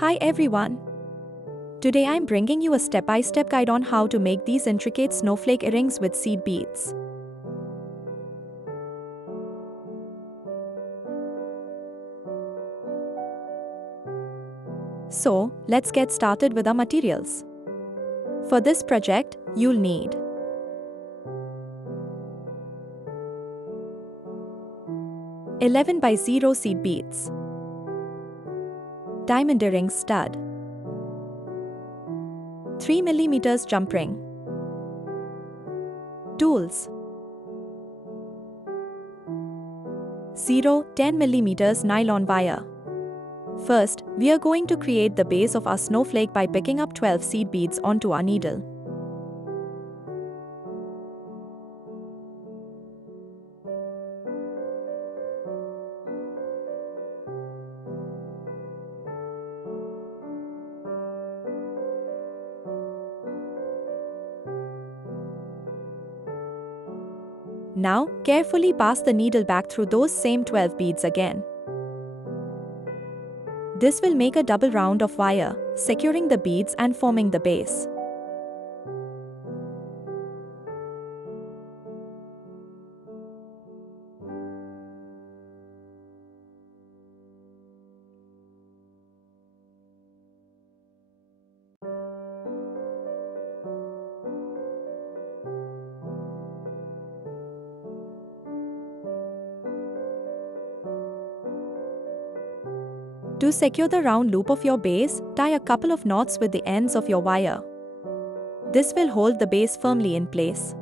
Hi everyone! Today I'm bringing you a step-by-step guide on how to make these intricate snowflake earrings with seed beads. So, let's get started with our materials. For this project, you'll need 11 by 0 seed beads, diamond earring stud, 3 mm jump ring, tools, 10 mm nylon wire. First, we are going to create the base of our snowflake by picking up 12 seed beads onto our needle. Now, carefully pass the needle back through those same 12 beads again. This will make a double round of wire, securing the beads and forming the base. To secure the round loop of your base, tie a couple of knots with the ends of your wire. This will hold the base firmly in place.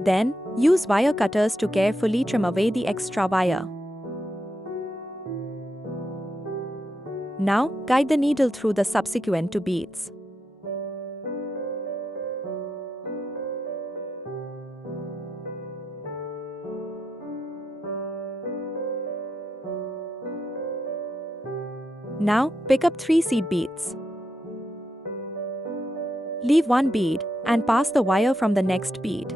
Then, use wire cutters to carefully trim away the extra wire. Now, guide the needle through the subsequent two beads. Now, pick up 3 seed beads. Leave one bead and pass the wire from the next bead.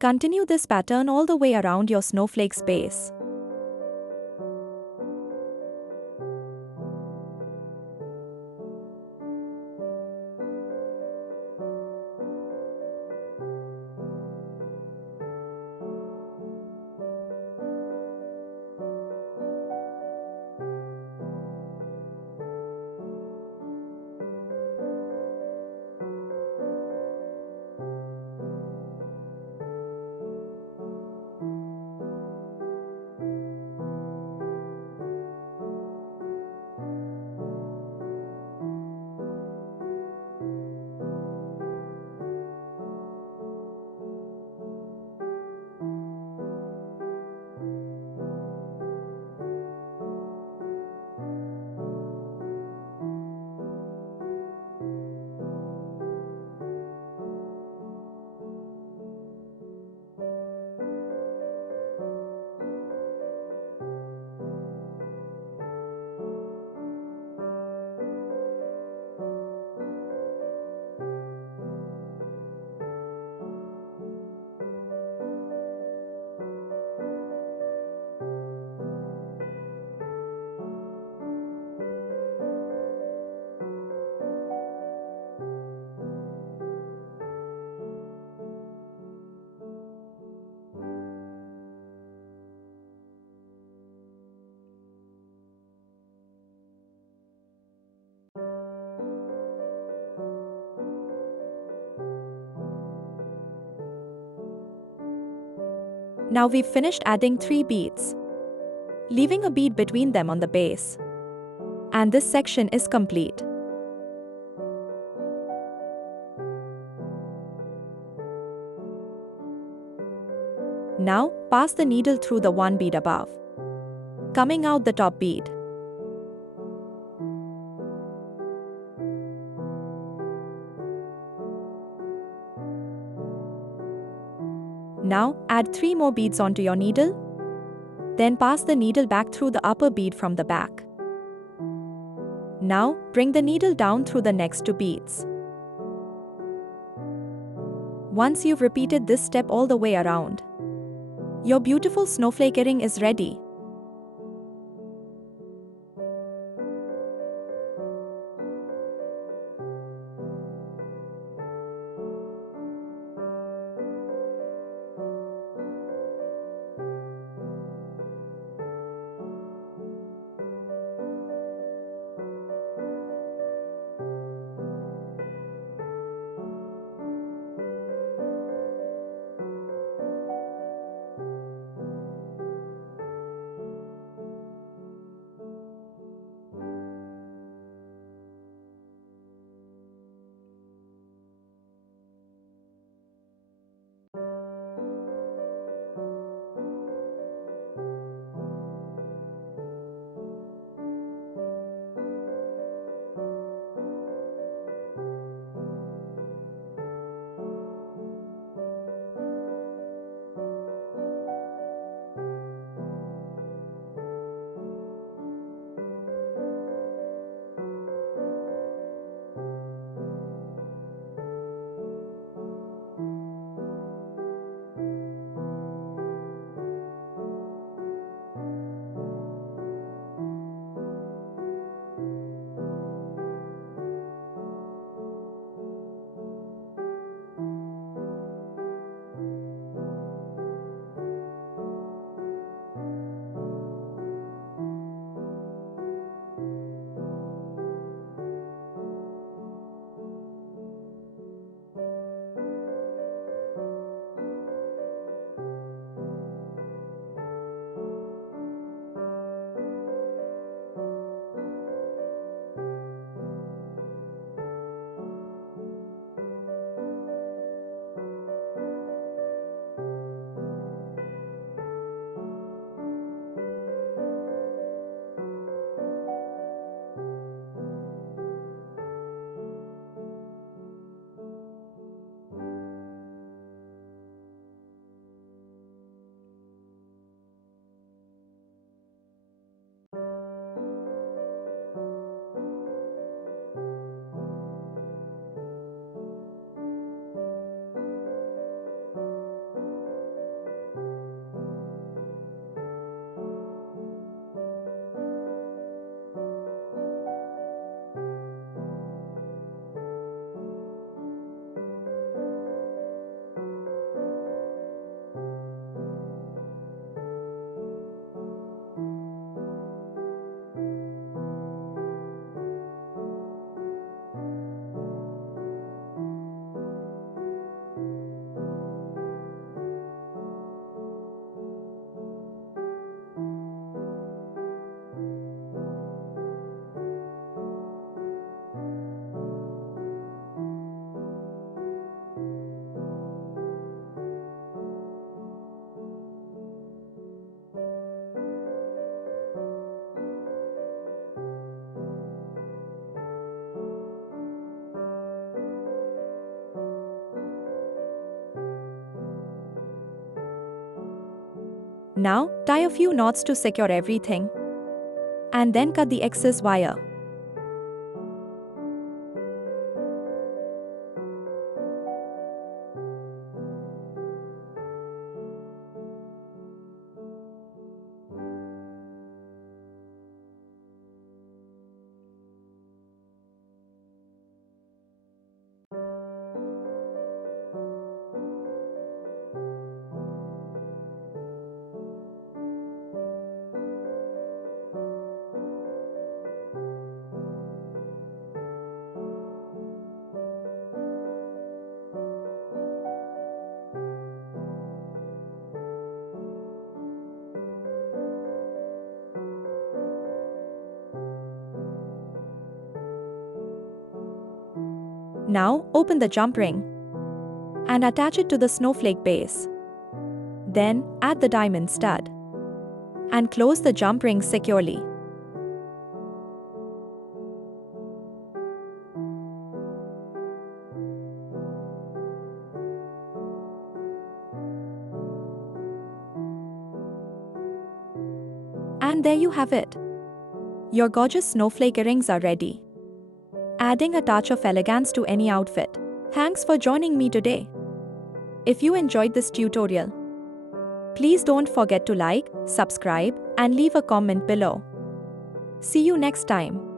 Continue this pattern all the way around your snowflake's base. Now we've finished adding 3 beads, leaving a bead between them on the base. And this section is complete. Now, pass the needle through the one bead above, coming out the top bead. Now, add 3 more beads onto your needle. Then pass the needle back through the upper bead from the back. Now, bring the needle down through the next 2 beads. Once you've repeated this step all the way around, your beautiful snowflake earring is ready. Now, tie a few knots to secure everything, and then cut the excess wire. Now, open the jump ring and attach it to the snowflake base. Then, add the diamond stud. And close the jump rings securely. And there you have it. Your gorgeous snowflake earrings are ready, adding a touch of elegance to any outfit. Thanks for joining me today. If you enjoyed this tutorial, please don't forget to like, subscribe, and leave a comment below. See you next time.